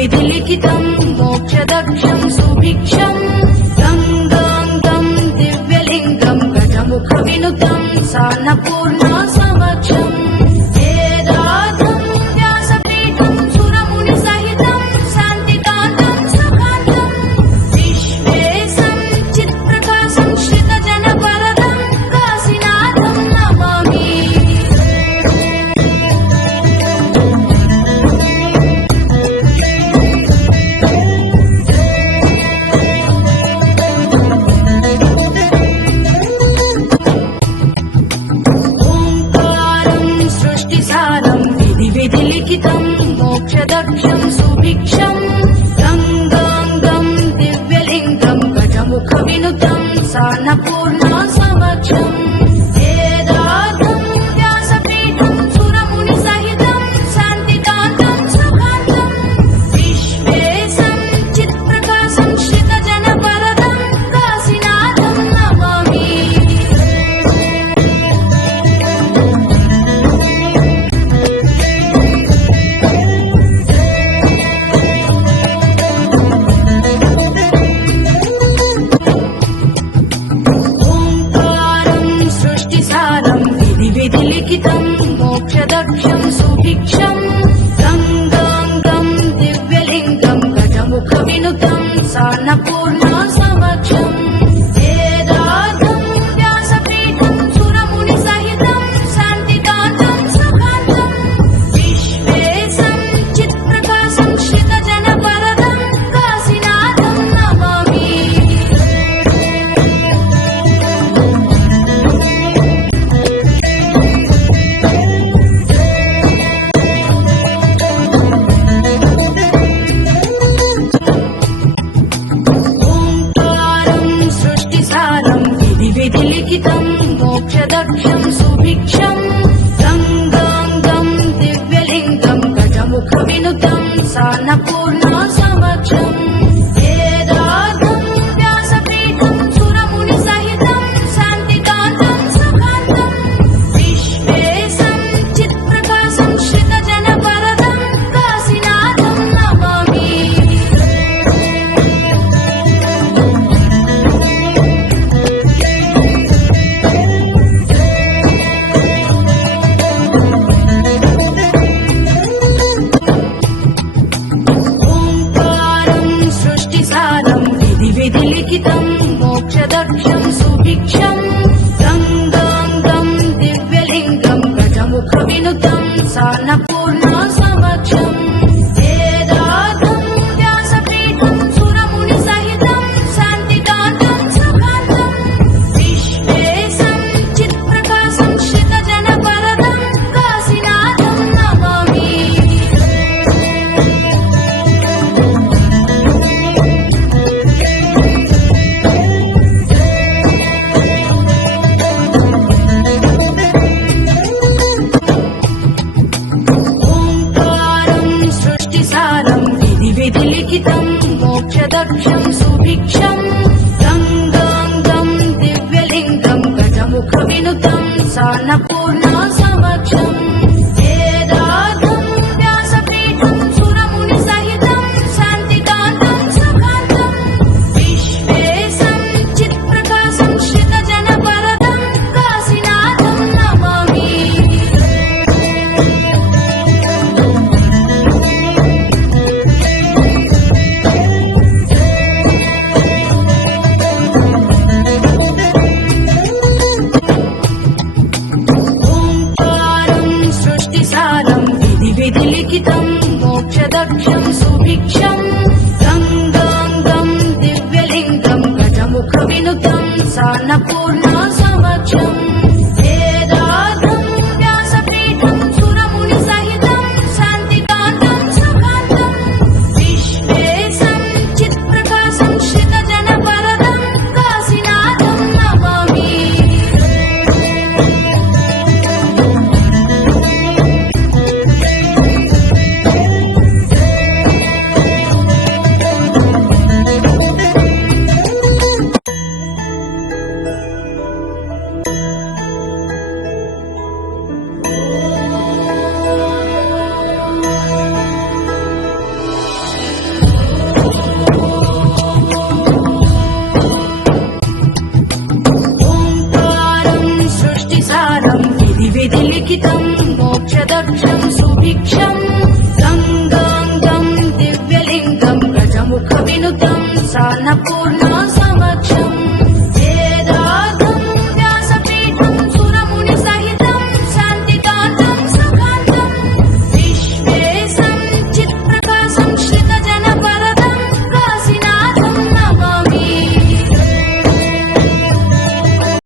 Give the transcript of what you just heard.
विधिलिखितं मोक्षदक्षं सुभिक्षं गङ्गाङ्गं दिव्यलिङ्गं गजमुखविनुतं सान्नपूर्णा समक्षम् वेदार्थं व्यासपीठं सुरमुनिसहितं शान्तिकान्तं सुखान्तं विश्वेशं चित्प्रकाशं श्रितजनवरदं काशीनाथं Namami. विधिलिखितं मोक्षदक्षं सुभिक्षं गङ्गाङ्गं दिव्यलिङ्गं गजमुखविनुतं सान्नपूर्णा समक्षम् वेदार्थं व्यासपीठं सुरमुनिसहितं शान्तिकान्तं सुखान्तं विश्वेशं चित्प्रकाशं श्रितजनवरदं काशीनाथं Namami. विधिलिखितं मोक्षदक्षं सुभिक्षं गङ्गाङ्गं दिव्यलिङ्गं गजमुखविनुतं सान्नपूर्णा समक्षम् वेदार्थं व्यासपीठं सुरमुनिसहितं शान्तिकान्तं सुखान्तं विश्वेशं चित्प्रकाशं श्रितजनवरदं काशीनाथं Namami. विधिलिखितं मोक्षदक्षं सुभिक्षं गङ्गाङ्गं दिव्यलिङ्गं गजमुखविनुतं सान्नपूर्णा समक्षम् वेदार्थं व्यासपीठं सुरमुनिसहितं शान्तिकान्तं सुखान्तं विश्वेशं चित्प्रकाशं श्रितजनवरदं काशीनाथं Namami. विधिलिखितं मोक्षदक्षं सुभिक्षं गङ्गाङ्गं दिव्यलिङ्गं गजमुखविनुतं सान्नपूर्णा समक्षम् वेदार्थं व्यासपीठं सुरमुनिसहितं शान्तिकान्तं सुखान्तं विश्वेशं चित्प्रकाशं श्रितजनवरदं काशीनाथं Namami. विधिलिखितं मोक्षदक्षं सुभिक्षं गङ्गाङ्गं दिव्यलिङ्गं गजमुखविनुतं सान्नपूर्णा समक्षम् वेदार्थं व्यासपीठं सुरमुनिसहितं शान्तिकान्तं सुखान्तं विश्वेशं चित्प्रकाशं श्रितजनवरदं काशीनाथं Namami. विधिलिखितं मोक्षदक्षं सुभिक्षं गङ्गाङ्गं दिव्यलिङ्गं गजमुखविनुतं सान्नपूर्णा समक्षम् वेदार्थं व्यासपीठं सुरमुनिसहितं शान्तिकान्तं सुखान्तं विश्वेशं चित्प्रकाशं श्रितजनवरदं काशीनाथं Namami. मोक्षदक्षं